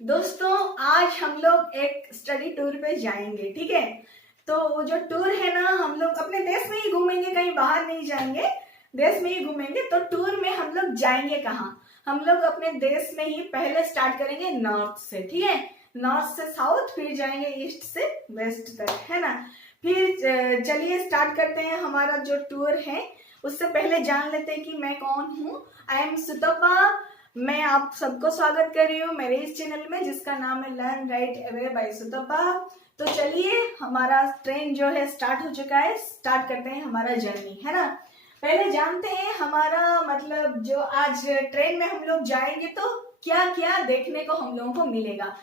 दोस्तों, आज हम लोग एक स्टडी टूर पे जाएंगे। ठीक है, तो वो जो टूर है ना, हम लोग अपने देश में ही घूमेंगे, कहीं बाहर नहीं जाएंगे, देश में ही घूमेंगे। तो टूर में हम लोग जाएंगे कहाँ? हम लोग अपने देश में ही पहले स्टार्ट करेंगे नॉर्थ से। ठीक है, नॉर्थ से साउथ, फिर जाएंगे ईस्ट से वेस्ट तक, है ना। फिर चलिए स्टार्ट करते हैं हमारा जो टूर है। उससे पहले जान लेते हैं कि मैं कौन हूँ। आई एम सुतपा। मैं आप सबको स्वागत कर रही हूँ मेरे इस चैनल में, जिसका नाम है लर्न राइट अवे बाय सुतपा। तो चलिए, हमारा ट्रेन जो है स्टार्ट हो चुका है। स्टार्ट करते हैं हमारा जर्नी, है ना। पहले जानते हैं हमारा मतलब जो आज ट्रेन में हम लोग जाएंगे तो क्या क्या देखने को हम लोगों को मिलेगा।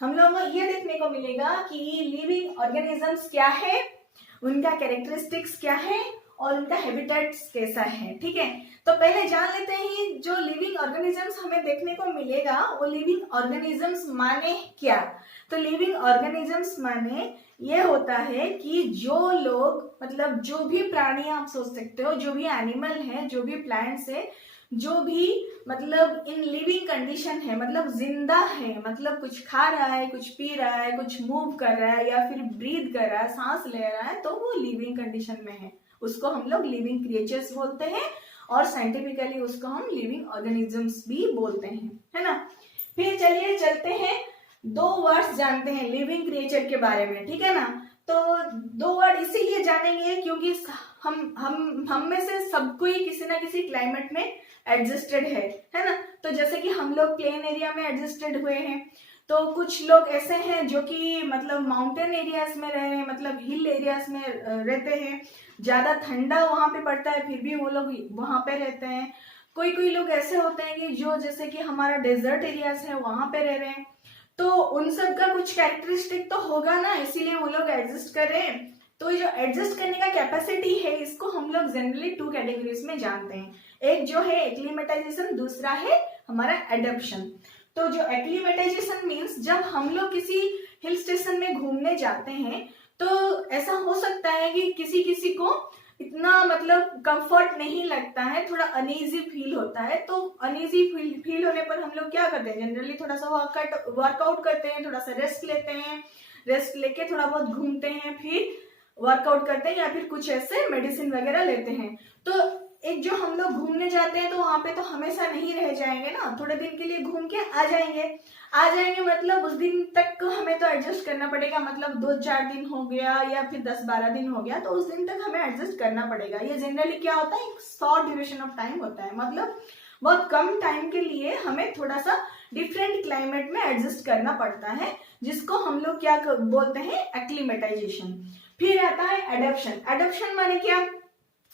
हम लोगों को ये देखने को मिलेगा कि लिविंग ऑर्गेनिजम्स क्या है, उनका कैरेक्टरिस्टिक्स क्या है और उनका हैबिटेट्स कैसा है। ठीक है, तो पहले जान लेते हैं जो लिविंग ऑर्गेनिजम्स हमें देखने को मिलेगा वो लिविंग ऑर्गेनिजम्स माने क्या। तो लिविंग ऑर्गेनिजम्स माने ये होता है कि जो लोग मतलब जो भी प्राणी आप सोच सकते हो, जो भी एनिमल है, जो भी प्लांट्स है, जो भी मतलब इन लिविंग कंडीशन है, मतलब जिंदा है, मतलब कुछ खा रहा है, कुछ पी रहा है, कुछ मूव कर रहा है या फिर ब्रीथ कर रहा है, सांस ले रहा है, तो वो लिविंग कंडीशन में है। उसको हम लोग लिविंग क्रिएचर्स बोलते हैं और साइंटिफिकली उसको हम लिविंग ऑर्गेनिजम्स भी बोलते हैं, है ना। फिर चलिए चलते हैं, दो वर्ड्स जानते हैं लिविंग क्रिएचर के बारे में। ठीक है ना, तो दो वर्ड इसीलिए जानेंगे क्योंकि हम में से सबको ही किसी ना किसी क्लाइमेट में एडजस्टेड है ना। तो जैसे कि हम लोग प्लेन एरिया में एडजस्टेड हुए हैं, तो कुछ लोग ऐसे हैं जो कि मतलब माउंटेन एरियाज में रह रहे हैं, मतलब हिल एरियाज में रहते हैं, ज्यादा ठंडा वहां पे पड़ता है फिर भी वो लोग वहां पे रहते हैं। कोई कोई लोग ऐसे होते हैं कि जो जैसे कि हमारा डेजर्ट एरियाज है वहां पे रह रहे हैं, तो उन सब का कुछ कैरेक्टरिस्टिक तो होगा ना, इसीलिए वो लोग एडजस्ट कर रहे हैं। तो जो एडजस्ट करने का कैपेसिटी है, इसको हम लोग जनरली टू कैटेगरीज में जानते हैं। एक जो है एक्लीमेटाइजेशन, दूसरा है हमारा एडप्शन। तो जो एक्लीमेटाइजेशन मीन्स जब हम लोग किसी हिल स्टेशन में घूमने जाते हैं, तो ऐसा हो सकता है कि किसी किसी को इतना मतलब कंफर्ट नहीं लगता है, थोड़ा अनईजी फील होता है। तो अनईजी फील होने पर हम लोग क्या करते हैं, जनरली थोड़ा सा वर्कआउट करते हैं, थोड़ा सा रेस्ट लेते हैं, रेस्ट लेके थोड़ा बहुत घूमते हैं, फिर वर्कआउट करते हैं या फिर कुछ ऐसे मेडिसिन वगैरह लेते हैं। तो एक जो हम लोग घूमने जाते हैं तो वहां पे तो हमेशा नहीं रह जाएंगे ना, थोड़े दिन के लिए घूम के आ जाएंगे मतलब उस दिन तक को हमें तो एडजस्ट करना पड़ेगा। मतलब 2-4 दिन हो गया या फिर 10-12 दिन हो गया, तो उस दिन तक हमें एडजस्ट करना पड़ेगा। ये जनरली क्या होता है, एक शॉर्ट ड्यूरेशन ऑफ टाइम होता है, मतलब बहुत कम टाइम के लिए हमें थोड़ा सा डिफरेंट क्लाइमेट में एडजस्ट करना पड़ता है, जिसको हम लोग क्या बोलते हैं, एक्लीमेटाइजेशन। फिर आता है एडप्शन। एडप्शन माने क्या,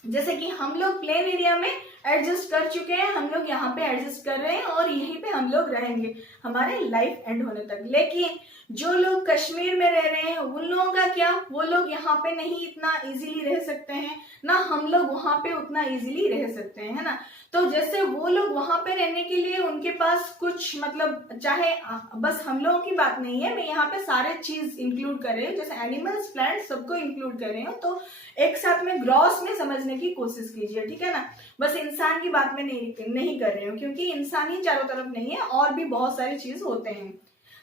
जैसे कि हम लोग प्लेन एरिया में एडजस्ट कर चुके हैं, हम लोग यहाँ पे एडजस्ट कर रहे हैं और यहीं पे हम लोग रहेंगे हमारे लाइफ एंड होने तक। लेकिन जो लोग कश्मीर में रह रहे हैं उन लोगों का क्या, वो लोग यहाँ पे नहीं इतना इजीली रह सकते हैं ना, हम लोग वहां पे उतना इजीली रह सकते हैं, है ना। तो जैसे वो लोग वहां पे रहने के लिए उनके पास कुछ मतलब, चाहे बस हम लोगों की बात नहीं है, मैं यहाँ पे सारे चीज इंक्लूड कर रही हूँ, जैसे एनिमल्स, प्लांट्स, सबको इंक्लूड कर रही हूँ। तो एक साथ में ग्रॉस में समझने की कोशिश कीजिए, ठीक है ना। बस इंसान की बात में नहीं कर रही हूँ, क्योंकि इंसान ही चारों तरफ नहीं है, और भी बहुत सारी चीज होते हैं।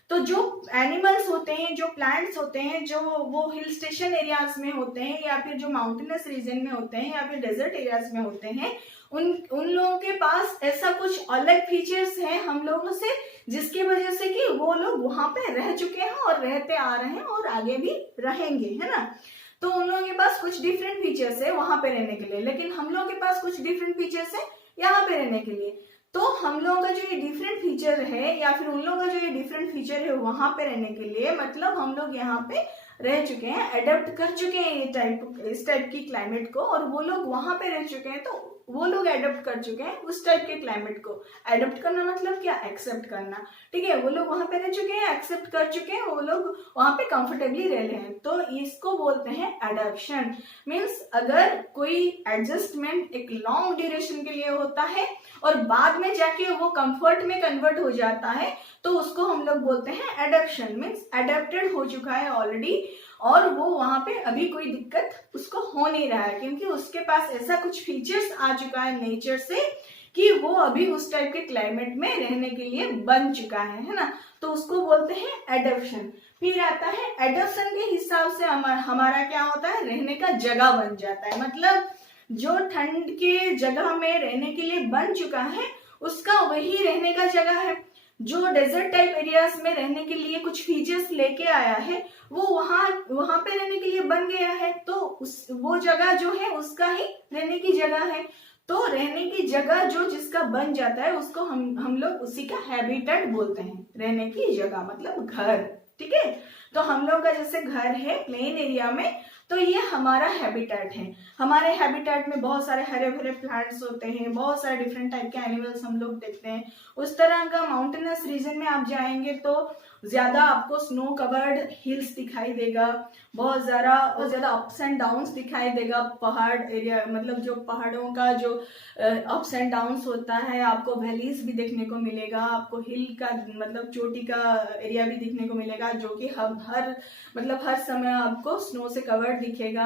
तो जो एनिमल्स होते हैं, जो प्लांट्स होते हैं, जो वो हिल स्टेशन एरियाज में होते हैं या फिर जो माउंटेनस रीजन में होते हैं या फिर डेजर्ट एरियाज में होते हैं, उन लोगों के पास ऐसा कुछ अलग फीचर्स हैं हम लोगों से, जिसकी वजह से कि वो लोग वहां पे रह चुके हैं और रहते आ रहे हैं और आगे भी रहेंगे, है ना। तो उन लोगों के पास कुछ डिफरेंट फीचर्स है वहां पे रहने के लिए, लेकिन हम लोगों के पास कुछ डिफरेंट फीचर्स है यहाँ पे रहने के लिए। तो हम लोगों का जो ये डिफरेंट फीचर है या फिर उन लोगों का जो ये डिफरेंट फीचर है वहां पे रहने के लिए, मतलब हम लोग यहाँ पे रह चुके हैं, अडेप्ट कर चुके हैं इस टाइप की क्लाइमेट को, और वो लोग वहां पे रह चुके हैं, तो वो लोग एडप्ट कर चुके हैं उस टाइप के क्लाइमेट को। एडप्ट करना मतलब क्या, एक्सेप्ट करना, ठीक है। वो लोग वहां पे रह चुके हैं, एक्सेप्ट कर चुके हैं, वो लोग वहां पे कंफर्टेबली रह रहे हैं, तो इसको बोलते हैं एडप्शन। मीन्स अगर कोई एडजस्टमेंट एक लॉन्ग ड्यूरेशन के लिए होता है और बाद में जाके वो कंफर्ट में कन्वर्ट हो जाता है, तो उसको हम लोग बोलते हैं एडप्शन। मीन्स एडेप्टेड हो चुका है ऑलरेडी, और वो वहां पे अभी कोई दिक्कत उसको हो नहीं रहा है, क्योंकि उसके पास ऐसा कुछ फीचर्स आ चुका है नेचर से कि वो अभी उस टाइप के क्लाइमेट में रहने के लिए बन चुका है ना, तो उसको बोलते हैं एडप्शन। फिर आता है एडप्शन के हिसाब से हमारा क्या होता है, रहने का जगह बन जाता है। मतलब जो ठंड के जगह में रहने के लिए बन चुका है उसका वही रहने का जगह है। जो डेजर्ट टाइप एरियाज में रहने के लिए कुछ फीचर्स लेके आया है वो वहां पे रहने के लिए बन गया है, तो वो जगह जो है उसका ही रहने की जगह है। तो रहने की जगह जो जिसका बन जाता है उसको हम लोग उसी का हैबिटेट बोलते हैं। रहने की जगह मतलब घर, ठीक है। तो हम लोग का जैसे घर है प्लेन एरिया में, तो ये हमारा हैबिटेट है। हमारे हैबिटेट में बहुत सारे हरे भरे प्लांट्स होते हैं, बहुत सारे डिफरेंट टाइप के एनिमल्स हम लोग देखते हैं। उस तरह का माउंटेनस रीजन में आप जाएंगे तो ज्यादा आपको स्नो कवर्ड हिल्स दिखाई देगा, बहुत ज्यादा अप्स एंड डाउन्स दिखाई देगा। पहाड़ एरिया मतलब जो पहाड़ों का जो अप्स एंड डाउन्स होता है, आपको वैलीज भी देखने को मिलेगा, आपको हिल का मतलब चोटी का एरिया भी दिखने को मिलेगा जो कि हर समय आपको स्नो से कवर्ड दिखेगा।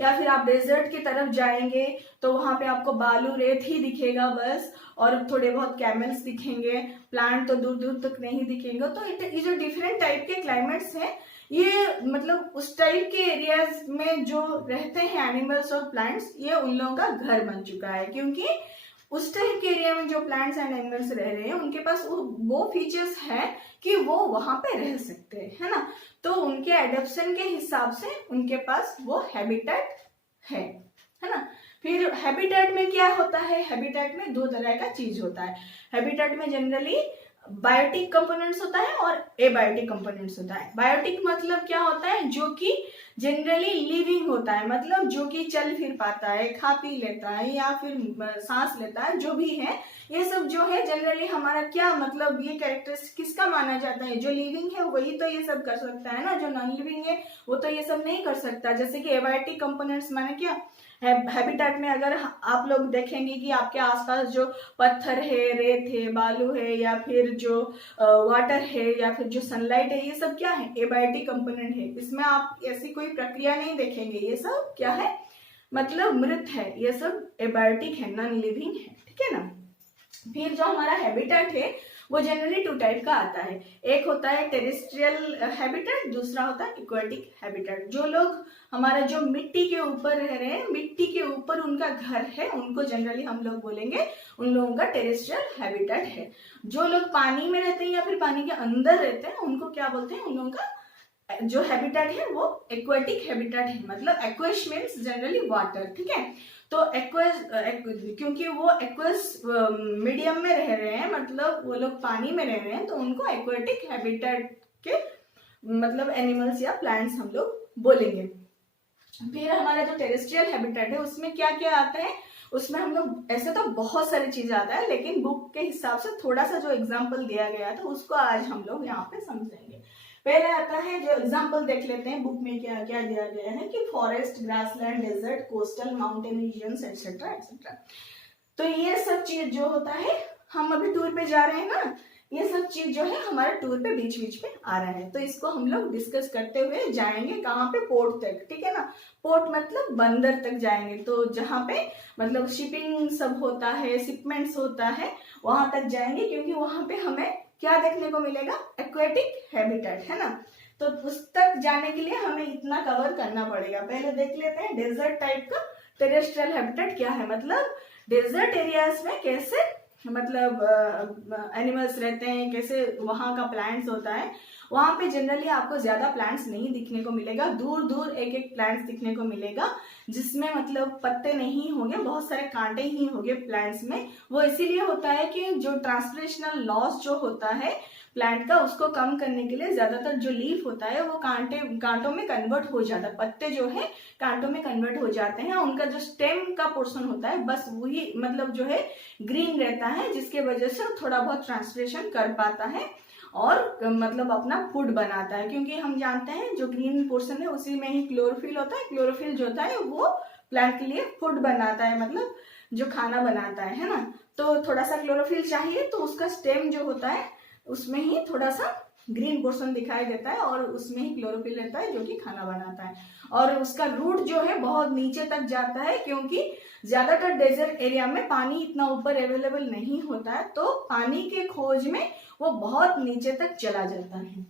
या फिर आप डेजर्ट की तरफ जाएंगे तो वहां पे आपको बालू रेत ही दिखेगा बस, और थोड़े बहुत कैमल्स दिखेंगे, प्लांट तो दूर दूर तक नहीं दिखेंगे। तो ये जो डिफरेंट टाइप के क्लाइमेट्स हैं, ये मतलब उस टाइप के एरियाज में जो रहते हैं एनिमल्स और प्लांट्स, ये उन लोगों का घर बन चुका है। क्योंकि उस टाइप के एरिया में जो प्लांट्स एंड एनिमल्स रह रहे हैं उनके पास वो फीचर्स है कि वो वहां पे रह सकते हैं, है ना। तो उनके एडप्शन के हिसाब से उनके पास वो हैबिटेट है ना। फिर हैबिटेट में क्या होता है, हैबिटेट में दो तरह का चीज होता है। हैबिटेट में जनरली बायोटिक कंपोनेंट्स होता है और एबायोटिक कंपोनेंट्स होता है। बायोटिक मतलब क्या होता है, जो कि जनरली लिविंग होता है, मतलब जो कि चल फिर पाता है, खा पी लेता है या फिर सांस लेता है, जो भी है ये सब जो है जनरली हमारा क्या मतलब ये कैरेक्टरिस्टिक किसका माना जाता है। जो लिविंग है वही तो ये सब कर सकता है ना, जो नॉन लिविंग है वो तो ये सब नहीं कर सकता। जैसे कि एबायोटिक कंपोनेंट्स माने क्या, हैबिटेट में अगर आप लोग देखेंगे कि आपके आसपास जो पत्थर है, रेत है, बालू है, या फिर जो वाटर है, या फिर जो सनलाइट है, ये सब क्या है, एबायोटिक कंपोनेंट है। इसमें आप ऐसी कोई प्रक्रिया नहीं देखेंगे, ये सब क्या है मतलब मृत है, ये सब एबायोटिक है, नॉन लिविंग है, ठीक है ना। फिर जो हमारा हैबिटेट है वो जनरली टू टाइप का आता है। एक होता है टेरेस्ट्रियल हैबिटेट, दूसरा होता है एक्वाटिक हैबिटेट। जो लोग हमारा जो मिट्टी के ऊपर रह रहे हैं, मिट्टी के ऊपर उनका घर है, उनको जनरली हम लोग बोलेंगे उन लोगों का टेरेस्ट्रियल हैबिटेट है। जो लोग पानी में रहते हैं या फिर पानी के अंदर रहते हैं उनको क्या बोलते हैं, उन लोगों का जो हैबिटेट है वो एक्वाटिक हैबिटेट है। मतलब एक्वस मीन्स जनरली वाटर, ठीक है। तो एक्वस क्योंकि वो एक्वस मीडियम में रह रहे हैं, मतलब वो लोग पानी में रह रहे हैं, तो उनको एक्वाटिक हैबिटेट के मतलब एनिमल्स या प्लांट्स हम लोग बोलेंगे। फिर हमारा जो टेरेस्ट्रियल हैबिटेट है उसमें क्या क्या आता है, उसमें हम लोग ऐसे तो बहुत सारी चीजें आता है, लेकिन बुक के हिसाब से थोड़ा सा जो एग्जाम्पल दिया गया था उसको आज हम लोग यहाँ पे समझेंगे। पहले आता है जो एग्जाम्पल देख लेते हैं बुक में क्या क्या दिया गया है कि forest, grassland, desert, coastal, mountain regions etcetera etcetera. तो ये सब चीज जो होता है, हम अभी टूर पे जा रहे हैं ना, ये सब चीज जो है हमारा टूर पे बीच बीच में आ रहा है, तो इसको हम लोग डिस्कस करते हुए जाएंगे कहाँ पे, पोर्ट तक, ठीक है ना। पोर्ट मतलब बंदर तक जाएंगे, तो जहाँ पे मतलब शिपिंग सब होता है, शिपमेंट्स होता है, वहां तक जाएंगे। क्योंकि वहां पे हमें क्या देखने को मिलेगा, एक्वेटिक हैबिटेट, है ना। तो उस तक जाने के लिए हमें इतना कवर करना पड़ेगा। पहले देख लेते हैं डेजर्ट टाइप का टेरेस्ट्रियल हैबिटेट क्या है। मतलब डेजर्ट एरियाज में कैसे मतलब एनिमल्स रहते हैं, कैसे वहां का प्लांट्स होता है। वहां पे जनरली आपको ज्यादा प्लांट्स नहीं दिखने को मिलेगा, दूर दूर एक एक प्लांट्स दिखने को मिलेगा जिसमें मतलब पत्ते नहीं होंगे, बहुत सारे कांटे ही होंगे प्लांट्स में। वो इसीलिए होता है कि जो ट्रांसलेशनल लॉस जो होता है प्लांट का, उसको कम करने के लिए ज्यादातर जो लीफ होता है वो कांटों में कन्वर्ट हो जाता है, पत्ते जो है कांटों में कन्वर्ट हो जाते हैं। उनका जो स्टेम का पोर्शन होता है बस वही मतलब जो है ग्रीन रहता है, जिसके वजह से थोड़ा बहुत ट्रांसलेशन कर पाता है और मतलब अपना फूड बनाता है। क्योंकि हम जानते हैं जो ग्रीन पोर्शन है उसी में ही क्लोरोफिल होता है, क्लोरोफिल जो होता है वो प्लांट के लिए फूड बनाता है, मतलब जो खाना बनाता है ना। तो थोड़ा सा क्लोरोफिल चाहिए तो उसका स्टेम जो होता है उसमें ही थोड़ा सा ग्रीन पोर्शन दिखाई देता है और उसमें ही क्लोरोफिल रहता है जो कि खाना बनाता है। और उसका रूट जो है बहुत नीचे तक जाता है, क्योंकि ज्यादातर डेजर्ट एरिया में पानी इतना ऊपर अवेलेबल नहीं होता है, तो पानी के खोज में वो बहुत नीचे तक चला जाता है।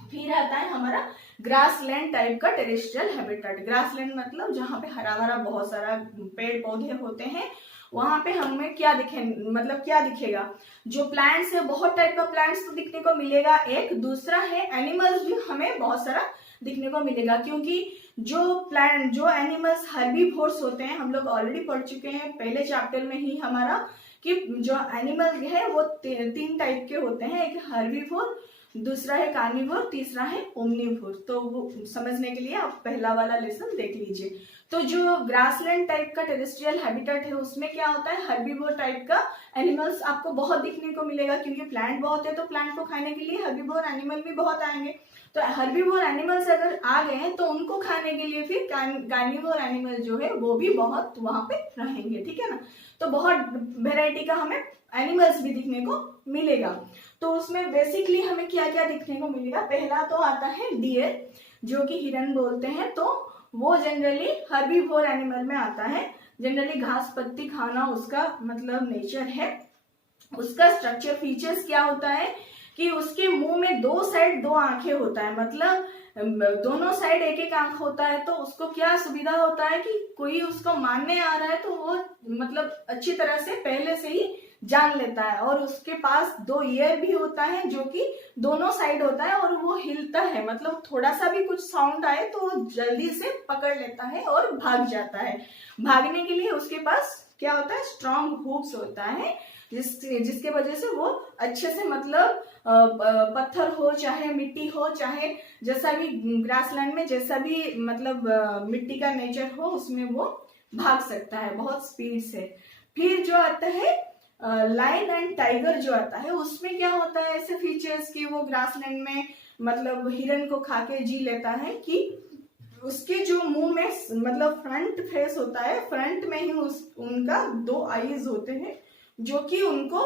फिर आता है हमारा ग्रासलैंड टाइप का टेरेस्ट्रियल हैबिटेट। ग्रासलैंड मतलब जहाँ पे हरा भरा बहुत सारा पेड़ पौधे होते हैं, वहां पे हमें क्या दिखेगा, जो प्लांट्स है, बहुत टाइप का प्लांट्स तो दिखने को मिलेगा। एक दूसरा है एनिमल्स भी हमें बहुत सारा दिखने को मिलेगा, क्योंकि जो एनिमल्स हर्बीवोर्स होते हैं, हम लोग ऑलरेडी पढ़ चुके हैं पहले चैप्टर में ही हमारा, कि जो एनिमल है वो तीन टाइप के होते हैं, एक हर्बीवोर, दूसरा है कार्निवोर, तीसरा है ओमनिवोर। तो वो समझने के लिए आप पहला वाला लेसन देख लीजिए। तो जो ग्रासलैंड टाइप का टेरेस्ट्रियल हैबिटेट है उसमें क्या होता है, हर्बीवोर टाइप का एनिमल्स आपको बहुत दिखने को मिलेगा, क्योंकि प्लांट बहुत है तो प्लांट को खाने के लिए हर्बीवोर एनिमल भी बहुत आएंगे। तो हर्बीवोर एनिमल्स अगर आ गए हैं तो उनको खाने के लिए फिर कार्निवोर एनिमल जो है वो भी बहुत वहां पे रहेंगे, ठीक है ना। तो बहुत वेराइटी का हमें एनिमल्स भी दिखने को मिलेगा। तो उसमें बेसिकली हमें क्या क्या दिखने को मिलेगा, पहला तो आता है डियर, जो कि हिरन बोलते हैं। तो वो जनरली हर्बीवोर एनिमल में आता है, जनरली घास पत्ती खाना उसका मतलब नेचर है। उसका स्ट्रक्चर फीचर्स क्या होता है कि उसके मुंह में दो साइड दो आंखें होता है, मतलब दोनों साइड एक एक आंख होता है। तो उसको क्या सुविधा होता है कि कोई उसको मारने आ रहा है तो वो मतलब अच्छी तरह से पहले से ही जान लेता है। और उसके पास दो ईयर भी होता है जो कि दोनों साइड होता है, और वो हिलता है, मतलब थोड़ा सा भी कुछ साउंड आए तो वो जल्दी से पकड़ लेता है और भाग जाता है। भागने के लिए उसके पास क्या होता है, स्ट्रॉन्ग हुक्स होता है, जिसके वजह से वो अच्छे से मतलब पत्थर हो चाहे मिट्टी हो, चाहे जैसा भी ग्रासलैंड में जैसा भी मतलब मिट्टी का नेचर हो, उसमें वो भाग सकता है बहुत स्पीड से। फिर जो आता है लायन एंड टाइगर जो आता है, उसमें क्या होता है ऐसे फीचर्स कि वो ग्रासलैंड में मतलब हिरन को खा के जी लेता है, कि उसके जो मुंह में मतलब फ्रंट फेस होता है, फ्रंट में ही उनका दो आईज होते हैं, जो कि उनको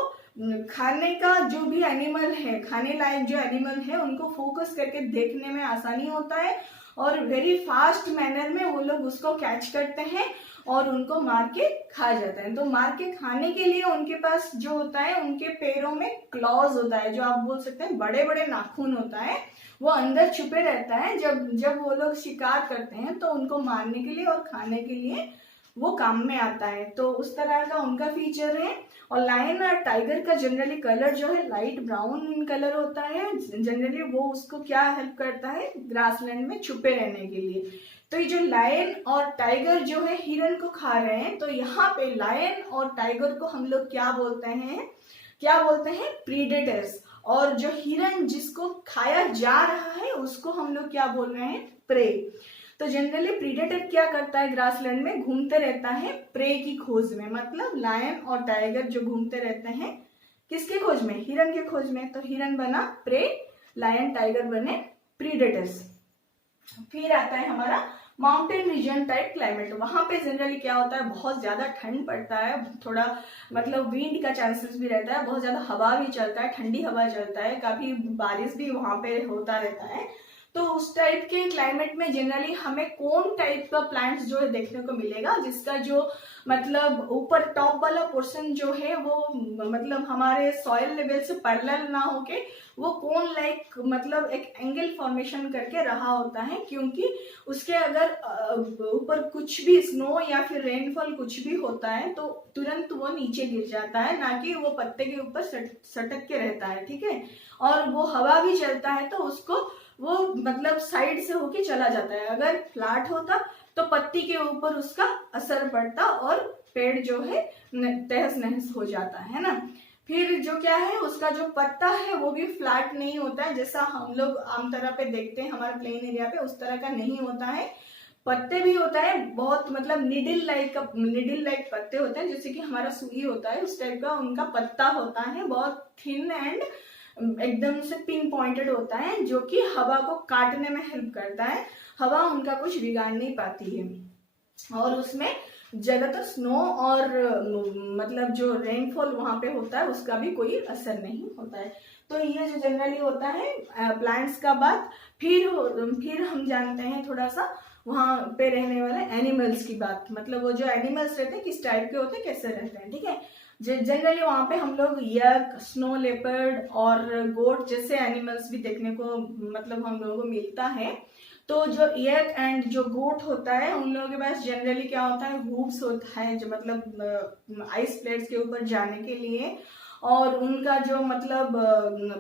खाने का जो भी एनिमल है, खाने लायक जो एनिमल है, उनको फोकस करके देखने में आसानी होता है, और वेरी फास्ट मैनर में वो लोग उसको कैच करते हैं और उनको मार के खा जाते हैं। तो मार के खाने के लिए उनके पास जो होता है, उनके पैरों में क्लॉज होता है, जो आप बोल सकते हैं बड़े बड़े नाखून होता है, वो अंदर छुपे रहता है। जब वो लोग शिकार करते हैं तो उनको मारने के लिए और खाने के लिए वो काम में आता है। तो उस तरह का उनका फीचर है। और लायन और टाइगर का जनरली कलर जो है लाइट ब्राउन इन कलर होता है। जनरली वो उसको क्या हेल्प करता है, ग्रासलैंड में छुपे रहने के लिए। तो ये जो लायन और टाइगर जो है हिरन को खा रहे हैं, तो यहाँ पे लायन और टाइगर को हम लोग क्या बोलते हैं, प्रीडेटर्स। और जो हिरन जिसको खाया जा रहा है उसको हम लोग क्या बोल रहे हैं, प्रे। तो जनरली प्रीडेटर क्या करता है, ग्रासलैंड में घूमते रहता है प्रे की खोज में, मतलब लायन और टाइगर जो घूमते रहते हैं किसके खोज में, हिरन के खोज में। तो हिरन बना प्रे, लायन टाइगर बने प्रीडेटर्स। फिर आता है हमारा माउंटेन रीजन टाइप क्लाइमेट। वहां पे जनरली क्या होता है, बहुत ज्यादा ठंड पड़ता है, थोड़ा मतलब विंड का चांसेस भी रहता है, बहुत ज्यादा हवा भी चलता है, ठंडी हवा चलता है, काफी बारिश भी वहां पे होता रहता है। तो उस टाइप के क्लाइमेट में जनरली हमें कौन टाइप का प्लांट्स जो है देखने को मिलेगा, जिसका जो मतलब ऊपर टॉप वाला पोर्शन जो है वो मतलब हमारे सॉइल लेवल से पैरेलल ना होके वो कोन लाइक मतलब एक एंगल फॉर्मेशन करके रहा होता है, क्योंकि उसके अगर ऊपर कुछ भी स्नो या फिर रेनफॉल कुछ भी होता है तो तुरंत वो नीचे गिर जाता है, ना कि वो पत्ते के ऊपर सटक के रहता है, ठीक है। और वो हवा भी चलता है तो उसको वो मतलब साइड से होके चला जाता है। अगर फ्लैट होता तो पत्ती के ऊपर उसका असर पड़ता और पेड़ जो है तहस नहस हो जाता है ना। फिर जो क्या है, उसका जो पत्ता है वो भी फ्लैट नहीं होता है, जैसा हम लोग आम तरह पे देखते हैं हमारे प्लेन एरिया पे, उस तरह का नहीं होता है। पत्ते भी होता है बहुत मतलब निडिल लाइक पत्ते होते हैं, जैसे कि हमारा सुई होता है उस टाइप का उनका पत्ता होता है, बहुत थिन एंड एकदम से पिन पॉइंटेड होता है, जो कि हवा को काटने में हेल्प करता है, हवा उनका कुछ बिगाड़ नहीं पाती है। और उसमें ज्यादातर स्नो और मतलब जो रेनफॉल वहां पे होता है उसका भी कोई असर नहीं होता है। तो ये जो जनरली होता है प्लांट्स का बात। फिर हम जानते हैं थोड़ा सा वहाँ पे रहने वाले एनिमल्स की बात, मतलब वो जो एनिमल्स रहते हैं किस टाइप के होते हैं, कैसे रहते हैं, ठीक है। जनरली वहाँ पे हम लोग यक, स्नो लेपर्ड और गोट जैसे एनिमल्स भी देखने को मतलब हम लोगों को मिलता है। तो जो यक एंड जो गोट होता है उन लोगों के पास जनरली क्या होता है, हूव्स होता है, जो मतलब आइस प्लेट्स के ऊपर जाने के लिए, और उनका जो मतलब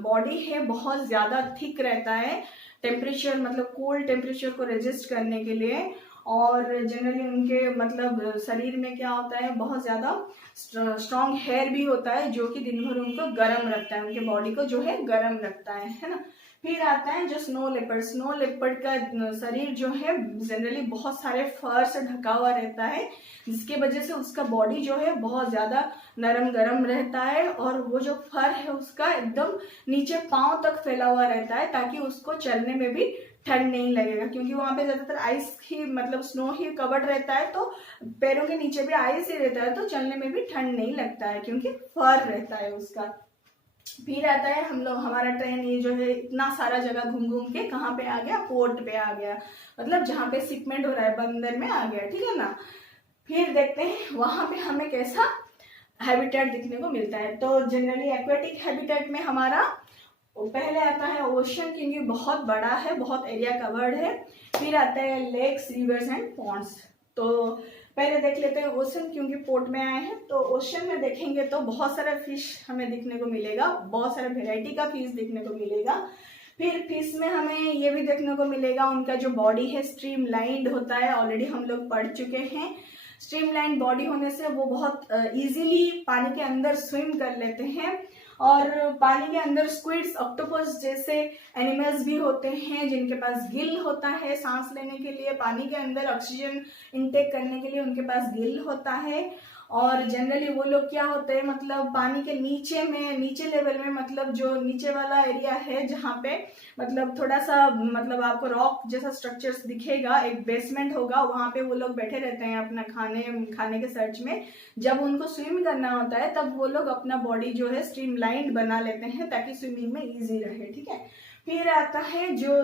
बॉडी है बहुत ज़्यादा थिक रहता है टेम्परेचर, मतलब कोल्ड टेम्परेचर को रेजिस्ट करने के लिए। और जनरली उनके मतलब शरीर में क्या होता है, बहुत ज़्यादा स्ट्रॉन्ग हेयर भी होता है जो कि दिन भर उनको गर्म रखता है, उनके बॉडी को जो है गर्म रखता है ना। फिर आता है जो स्नो लेपर्ड का शरीर जो है जनरली बहुत सारे फर से ढका हुआ रहता है, जिसके वजह से उसका बॉडी जो है बहुत ज़्यादा नरम गरम रहता है, और वो जो फर है उसका एकदम नीचे पाँव तक फैला हुआ रहता है, ताकि उसको चलने में भी ठंड नहीं लगेगा, क्योंकि वहाँ पे ज़्यादातर आइस ही मतलब स्नो ही कवर्ड रहता है, तो पैरों के नीचे भी आइस ही रहता है, तो चलने में भी ठंड नहीं लगता है क्योंकि फर रहता है उसका। फिर आता है हम लोग, हमारा ट्रेन ये जो है इतना सारा जगह घूम घूम के कहाँ पे आ गया, पोर्ट पे आ गया, मतलब जहाँ पे शिपमेंट हो रहा है बंदर में आ गया, ठीक है ना। फिर देखते हैं वहाँ पे हमें कैसा हैबिटेट दिखने को मिलता है। तो जनरली एक्वेटिक हैबिटेट में हमारा पहले आता है ओशन, क्योंकि बहुत बड़ा है, बहुत एरिया कवर्ड है। फिर आता है लेक्स, रिवर्स एंड पॉन्ड्स। तो पहले देख लेते हैं ओशन, क्योंकि पोर्ट में आए हैं। तो ओशन में देखेंगे तो बहुत सारा फिश हमें दिखने को मिलेगा, बहुत सारा वेराइटी का फिश दिखने को मिलेगा। फिर फिश में हमें ये भी देखने को मिलेगा उनका जो बॉडी है स्ट्रीम लाइंड होता है, ऑलरेडी हम लोग पढ़ चुके हैं। स्ट्रीम लाइन बॉडी होने से वो बहुत इजीली पानी के अंदर स्विम कर लेते हैं, और पानी के अंदर स्क्विड्स, ऑक्टोपस जैसे एनिमल्स भी होते हैं जिनके पास गिल होता है सांस लेने के लिए, पानी के अंदर ऑक्सीजन इनटेक करने के लिए उनके पास गिल होता है। और जनरली वो लोग क्या होते हैं, मतलब पानी के नीचे लेवल में, मतलब जो नीचे वाला एरिया है जहाँ पे मतलब थोड़ा सा मतलब आपको रॉक जैसा स्ट्रक्चर्स दिखेगा, एक बेसमेंट होगा, वहाँ पे वो लोग बैठे रहते हैं अपना खाने के सर्च में। जब उनको स्विम करना होता है तब वो लोग अपना बॉडी जो है स्ट्रीमलाइंड बना लेते हैं ताकि स्विमिंग में ईजी रहे, ठीक है। फिर आता है जो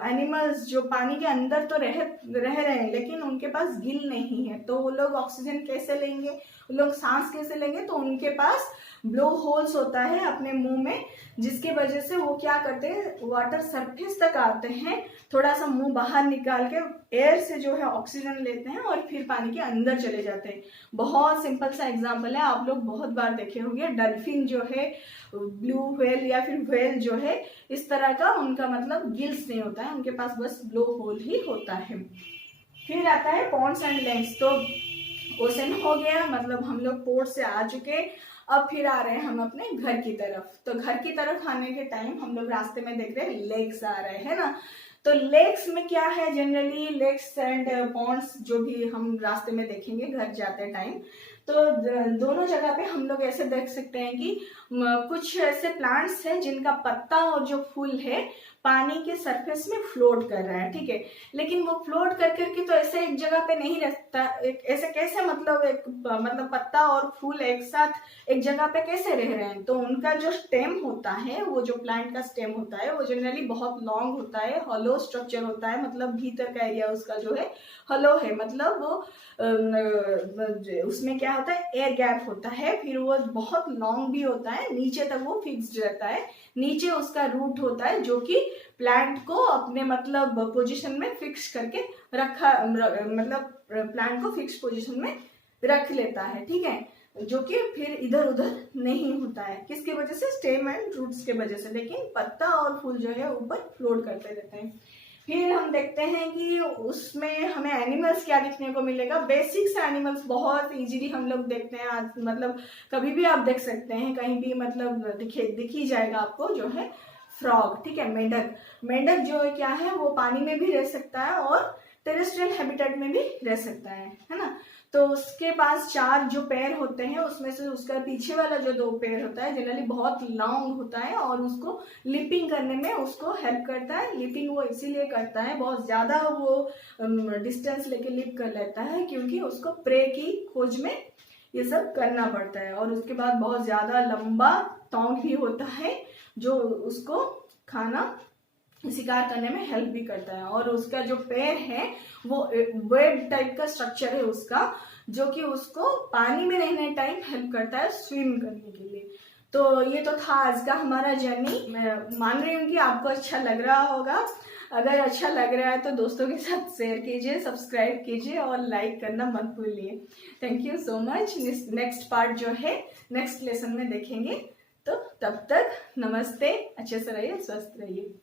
एनिमल्स जो पानी के अंदर तो रह रहे हैं लेकिन उनके पास गिल नहीं है, तो वो लोग ऑक्सीजन कैसे लेंगे, वो लोग सांस कैसे लेंगे, तो उनके पास ब्लो होल्स होता है अपने मुंह में, जिसके वजह से वो क्या करते हैं, वाटर सरफेस तक आते हैं, थोड़ा सा मुंह बाहर निकाल के एयर से जो है ऑक्सीजन लेते हैं और फिर पानी के अंदर चले जाते हैं। बहुत सिंपल सा एग्जांपल है, आप लोग बहुत बार देखे होंगे, डल्फिन जो है, ब्लू व्हेल या फिर व्हेल जो है, इस तरह का उनका मतलब गिल्स नहीं होता है, उनके पास बस ब्लो होल ही होता है। फिर आता है पॉन्ड्स एंड लेक्स। तो ओशन हो गया, मतलब हम लोग पोर्ट से आ चुके, अब फिर आ रहे हैं हम अपने घर की तरफ। तो घर की तरफ आने के टाइम हम लोग रास्ते में देख रहे हैं लेक्स आ रहे हैं ना। तो लेक्स में क्या है, जनरली लेक्स एंड पॉन्ड्स जो भी हम रास्ते में देखेंगे घर जाते टाइम, तो दोनों जगह पे हम लोग ऐसे देख सकते हैं कि कुछ ऐसे प्लांट्स हैं जिनका पत्ता और जो फूल है पानी के सरफेस में फ्लोट कर रहा है, ठीक है। लेकिन वो फ्लोट कर करके तो ऐसे एक जगह पे नहीं रहता, ऐसे कैसे, मतलब पत्ता और फूल एक साथ एक जगह पे कैसे रह रहे हैं। तो उनका जो स्टेम होता है, वो जो प्लांट का स्टेम होता है, वो जनरली बहुत लॉन्ग होता है, हॉलो स्ट्रक्चर होता है, मतलब भीतर का एरिया उसका जो है हॉलो है, मतलब वो उसमें क्या होता है, एयर गैप होता है। फिर वो बहुत लॉन्ग भी होता है, नीचे तक वो फिक्स्ड रहता है, नीचे उसका रूट होता है जो कि प्लांट को अपने मतलब पोजीशन में फिक्स करके रखा, मतलब प्लांट को फिक्स पोजीशन में रख लेता है, ठीक है, जो कि फिर इधर उधर नहीं होता है। किसकी वजह से, स्टेम एंड रूट्स के वजह से, लेकिन पत्ता और फूल जो है ऊपर फ्लोट करते रहते हैं। फिर हम देखते हैं कि उसमें हमें एनिमल्स क्या देखने को मिलेगा। बेसिक से एनिमल्स बहुत इजीली हम लोग देखते हैं, मतलब कभी भी आप देख सकते हैं, कहीं भी मतलब दिख ही जाएगा आपको, जो है फ्रॉग, ठीक है, मेंढक जो है क्या है, वो पानी में भी रह सकता है और टेरेस्ट्रियल हैबिटेट में भी रह सकता है ना। तो उसके पास 4 जो पैर होते हैं, उसमें से उसका पीछे वाला जो 2 पैर होता है जनरली बहुत लॉन्ग होता है और उसको लिपिंग करने में उसको हेल्प करता है। लिपिंग वो इसीलिए करता है, बहुत ज्यादा वो डिस्टेंस लेके लिप कर लेता है, क्योंकि उसको प्रे की खोज में ये सब करना पड़ता है, और उसके बाद बहुत ज्यादा लंबा टोंग भी होता है जो उसको खाना शिकार करने में हेल्प भी करता है। और उसका जो पैर है वो वेब टाइप का स्ट्रक्चर है उसका, जो कि उसको पानी में रहने टाइम हेल्प करता है स्विम करने के लिए। तो ये तो था आज का हमारा जर्नी। मैं मान रही हूँ कि आपको अच्छा लग रहा होगा। अगर अच्छा लग रहा है तो दोस्तों के साथ शेयर कीजिए, सब्सक्राइब कीजिए और लाइक करना मत भूलिए। Thank you so much. Next part जो है नेक्स्ट लेसन में देखेंगे। तो तब तक नमस्ते, अच्छे से रहिए, स्वस्थ रहिए।